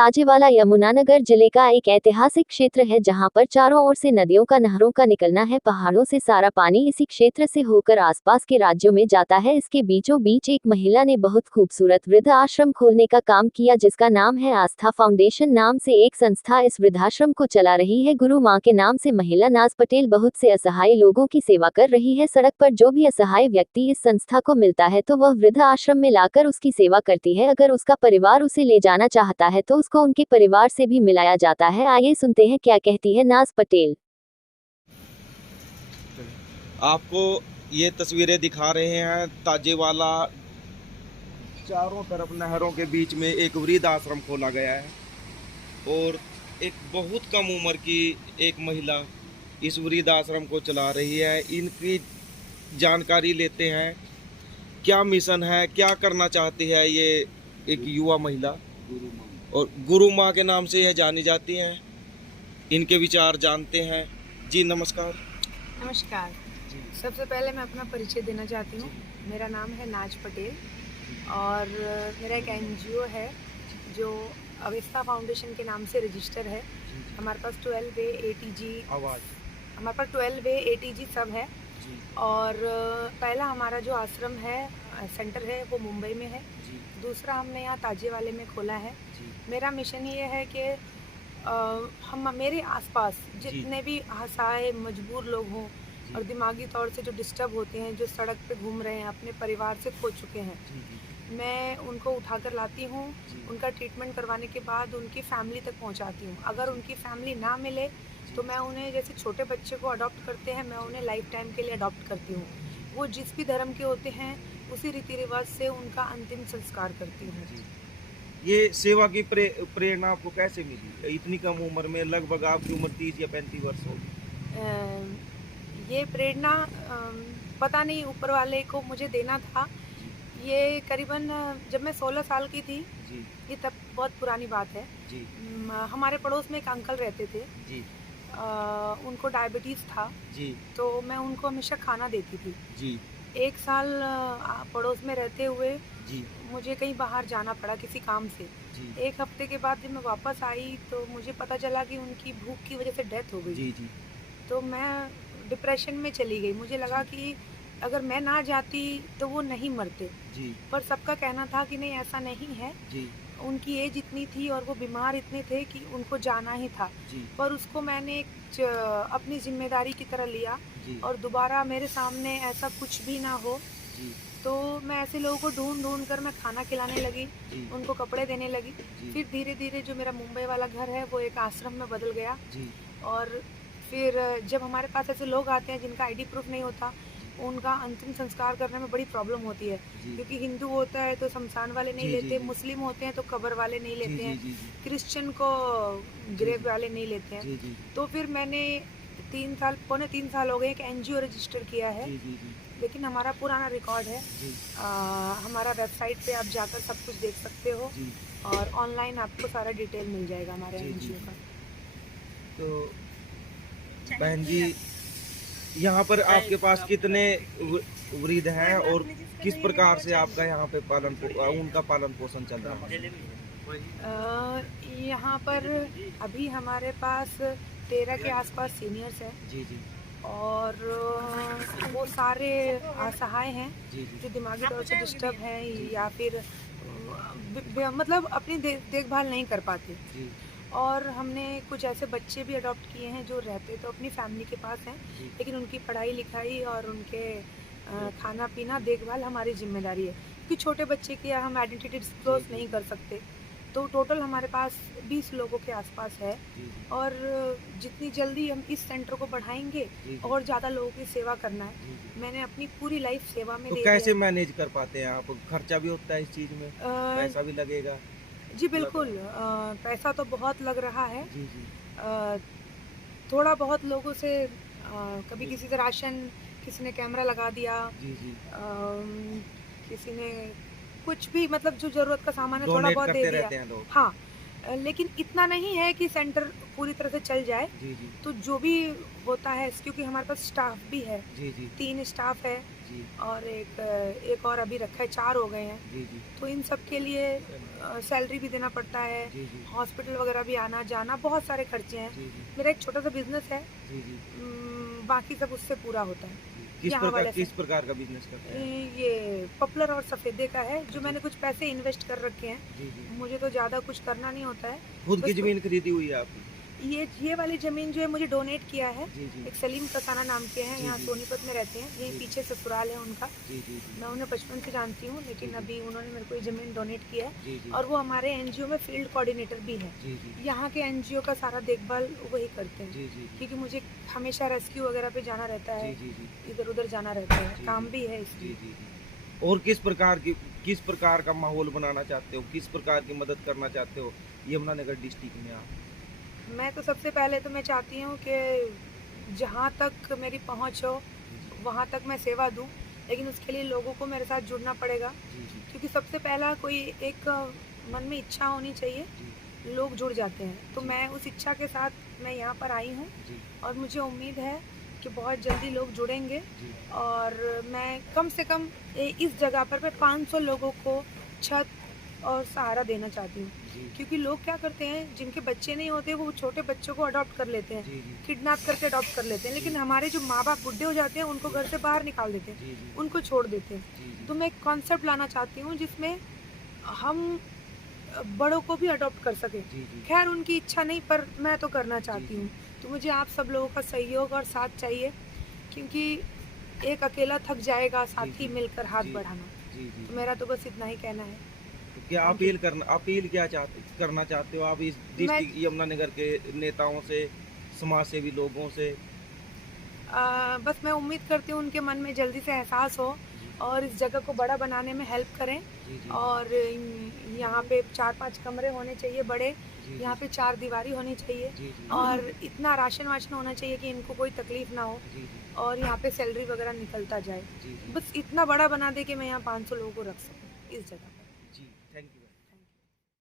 ताजेवाला यमुनानगर जिले का एक ऐतिहासिक क्षेत्र है जहां पर चारों ओर से नदियों का नहरों का निकलना है। पहाड़ों से सारा पानी इसी क्षेत्र से होकर आसपास के राज्यों में जाता है। इसके बीचों बीच एक महिला ने बहुत खूबसूरत वृद्ध आश्रम खोलने का काम किया जिसका नाम है आस्था फाउंडेशन नाम से एक संस्था इस वृद्धाश्रम को चला रही है। गुरु माँ के नाम से महिला नाज पटेल बहुत से असहाय लोगों की सेवा कर रही है। सड़क पर जो भी असहाय व्यक्ति इस संस्था को मिलता है तो वह वृद्ध आश्रम में लाकर उसकी सेवा करती है। अगर उसका परिवार उसे ले जाना चाहता है तो उसको उनके परिवार से भी मिलाया जाता है। आइए सुनते हैं क्या कहती है नाज पटेल। आपको ये तस्वीरें दिखा रहे हैं ताजेवाला, चारों तरफ नहरों के बीच में एक वृद्ध आश्रम खोला गया है और एक बहुत कम उम्र की एक महिला इस वृद्ध आश्रम को चला रही है। इनकी जानकारी लेते हैं, क्या मिशन है, क्या करना चाहती है ये एक युवा महिला और गुरु माँ के नाम से यह जानी जाती हैं। इनके विचार जानते हैं। जी नमस्कार। नमस्कार। सबसे पहले मैं अपना परिचय देना चाहती हूँ। मेरा नाम है नाज पटेल और मेरा एक एनजीओ है जो अवेस्ता फाउंडेशन के नाम से रजिस्टर है। हमारे पास 12A ATG हमारे पास 12A ATG सब है और पहला हमारा जो आश्रम है सेंटर है वो मुंबई में है। दूसरा हमने यहाँ ताजेवाले में खोला है। मेरा मिशन ये है कि मेरे आसपास जितने भी असहाय मजबूर लोग हों और दिमागी तौर से जो डिस्टर्ब होते हैं, जो सड़क पे घूम रहे हैं, अपने परिवार से खो चुके हैं, मैं उनको उठाकर लाती हूँ। उनका ट्रीटमेंट करवाने के बाद उनकी फैमिली तक पहुँचाती हूँ। अगर उनकी फैमिली ना मिले तो मैं उन्हें, जैसे छोटे बच्चे को अडॉप्ट करते हैं, मैं उन्हें लाइफ टाइम के लिए अडॉप्ट करती हूँ। वो जिस भी धर्म के होते हैं उसी रीति रिवाज से उनका अंतिम संस्कार करती हूँ। ये सेवा की प्रेरणा आपको कैसे मिली? इतनी कम उम्र में, लगभग आपकी उम्र 30 या 35 वर्ष होगी। ये प्रेरणा पता नहीं ऊपर वाले को मुझे देना था। ये करीबन जब मैं 16 साल की थी, ये तब बहुत पुरानी बात है। हमारे पड़ोस में एक अंकल रहते थे। उनको डायबिटीज़ था तो मैं उनको हमेशा खाना देती थी। एक साल पड़ोस में रहते हुए मुझे कहीं बाहर जाना पड़ा किसी काम से। एक हफ्ते के बाद जब मैं वापस आई तो मुझे पता चला कि उनकी भूख की वजह से डेथ हो गई। तो मैं डिप्रेशन में चली गई। मुझे लगा कि अगर मैं ना जाती तो वो नहीं मरते, पर सबका कहना था कि नहीं, ऐसा नहीं है। उनकी एज इतनी थी और वो बीमार इतने थे कि उनको जाना ही था। पर उसको मैंने अपनी जिम्मेदारी की तरह लिया और दोबारा मेरे सामने ऐसा कुछ भी ना हो। तो मैं ऐसे लोगों को ढूंढ कर मैं खाना खिलाने लगी, उनको कपड़े देने लगी। फिर धीरे धीरे जो मेरा मुंबई वाला घर है वो एक आश्रम में बदल गया। और फिर जब हमारे पास ऐसे लोग आते हैं जिनका आईडी प्रूफ नहीं होता, उनका अंतिम संस्कार करने में बड़ी प्रॉब्लम होती है, क्योंकि हिंदू होता है तो शमशान वाले नहीं लेते, मुस्लिम होते हैं तो कब्र वाले नहीं लेते हैं, क्रिश्चियन को ग्रेव वाले नहीं लेते हैं। तो फिर मैंने पौने 3 साल हो गए एक एनजीओ रजिस्टर किया है। लेकिन हमारा पुराना रिकॉर्ड है। हमारा वेबसाइट पे आप जाकर सब कुछ देख सकते हो और ऑनलाइन आपको सारा डिटेल मिल जाएगा हमारे एनजीओ का। तो बहन जी, यहाँ पर आपके पास कितने वृद्ध हैं और किस प्रकार से आपका यहाँ पे उनका पालन पोषण चल रहा है? यहाँ पर अभी हमारे पास 13 के आसपास सीनियर्स हैं। और वो सारे असहाय हैं जो दिमागी तौर से डिस्टर्ब हैं या फिर मतलब अपनी देखभाल नहीं कर पाते। और हमने कुछ ऐसे बच्चे भी अडॉप्ट किए हैं जो रहते तो अपनी फैमिली के पास हैं, लेकिन उनकी पढ़ाई लिखाई और उनके खाना पीना देखभाल हमारी जिम्मेदारी है, क्योंकि छोटे बच्चे की हम आइडेंटिटी डिस्क्लोज नहीं कर सकते। तो टोटल हमारे पास 20 लोगों के आसपास है और जितनी जल्दी हम इस सेंटर को बढ़ाएंगे और ज़्यादा लोगों की सेवा करना है। मैंने अपनी पूरी लाइफ सेवा में तो कैसे मैनेज कर पाते हैं आप? खर्चा भी होता है इस चीज़ में, पैसा भी लगेगा? जी बिल्कुल, पैसा तो बहुत लग रहा है। थोड़ा बहुत लोगों से कभी किसी से राशन, किसी ने कैमरा लगा दिया, किसी ने कुछ भी, मतलब जो जरूरत का सामान है थोड़ा बहुत दे दिया। हाँ, लेकिन इतना नहीं है कि सेंटर पूरी तरह से चल जाए। जी जी तो जो भी होता है, क्योंकि हमारे पास स्टाफ भी है, जी जी 3 स्टाफ है जी और एक और अभी रखा है, 4 हो गए हैं। जी जी तो इन सब के लिए सैलरी भी देना पड़ता है, जी जी हॉस्पिटल वगैरह भी आना जाना, बहुत सारे खर्चे हैं। जी जी मेरा एक छोटा सा बिजनेस है, जी जी बाकी सब उससे पूरा होता है यहाँ वाले से। किस प्रकार का बिजनेस करते हैं? ये पॉपुलर और सफ़ेदे का है, जो जी। मैंने कुछ पैसे इन्वेस्ट कर रखे हैं। जी जी मुझे तो ज़्यादा कुछ करना नहीं होता है। खुद की बस जमीन खरीदी हुई है आपकी? ये वाली ज़मीन जो है मुझे डोनेट किया है। जी जी एक सलीम कसाना नाम के हैं, जी, यहाँ जी। सोनीपत में रहते हैं। यहीं जी। पीछे ससुराल है उनका। जी जी जी मैं उन्हें बचपन से जानती हूँ, लेकिन जी। अभी उन्होंने मेरे को ये ज़मीन डोनेट किया है। जी जी और वो हमारे एनजीओ में फील्ड कोऑर्डिनेटर भी है। जी जी यहाँ के एनजीओ का सारा देखभाल वही करते हैं। जी जी क्योंकि मुझे हमेशा रेस्क्यू वगैरह पे जाना रहता है, जी जी इधर-उधर जाना रहता है, जी, काम जी। भी है जी इसलिए। जी जी और किस प्रकार का माहौल बनाना चाहते हो, किस प्रकार की मदद करना चाहते हो यमुनानगर डिस्ट्रिक्ट में आप? मैं तो सबसे पहले तो मैं चाहती हूँ कि जहाँ तक मेरी पहुँच हो, जी वहाँ तक मैं सेवा दूँ, लेकिन उसके लिए लोगों को मेरे साथ जुड़ना पड़ेगा। जी जी क्योंकि सबसे पहला कोई एक मन में इच्छा होनी चाहिए, जी लोग जुड़ जाते हैं। तो जी। मैं उस इच्छा के साथ मैं यहाँ पर आई हूँ जी और मुझे उम्मीद है कि बहुत जल्दी लोग जुड़ेंगे। जी और मैं कम से कम इस जगह पर मैं 500 लोगों को छत और सहारा देना चाहती हूँ। जी क्योंकि लोग क्या करते हैं, जिनके बच्चे नहीं होते वो छोटे बच्चों को अडॉप्ट कर लेते हैं, जी जी किडनैप करके अडॉप्ट कर लेते हैं। लेकिन हमारे जो माँ बाप बुढ़े हो जाते हैं उनको घर से बाहर निकाल देते हैं, जी जी उनको छोड़ देते हैं। जी तो मैं एक कॉन्सेप्ट लाना चाहती हूँ जिसमें हम बड़ों को भी अडॉप्ट कर सकें। जी जी खैर उनकी इच्छा नहीं, पर मैं तो करना चाहती जी। हूँ। तो मुझे आप सब लोगों का सहयोग और साथ चाहिए, क्योंकि एक अकेला थक जाएगा, जी, साथी जी। मिलकर हाथ जी, बढ़ाना। जी, जी। तो मेरा तो बस इतना ही कहना है। तो क्या थैंक यू। अपील क्या करना चाहते हो आप इस मैं डिस्ट्रिक्ट यमुनानगर के नेताओं से, समाज सेवी लोगों से? बस मैं उम्मीद करती हूँ उनके मन में जल्दी से एहसास हो जी, और इस जगह को बड़ा बनाने में हेल्प करें। जी, जी, और यहाँ पे 4-5 कमरे होने चाहिए बड़े, जी, यहाँ पे 4 दीवारी होनी चाहिए जी, जी, और इतना राशन-वाशन होना चाहिए कि इनको कोई तकलीफ़ ना हो जी, जी, और यहाँ पे सैलरी वगैरह निकलता जाए। जी, जी, बस इतना बड़ा बना दे कि मैं यहाँ 500 लोगों को रख सकूँ इस जगह पर। जी, थैंक यू।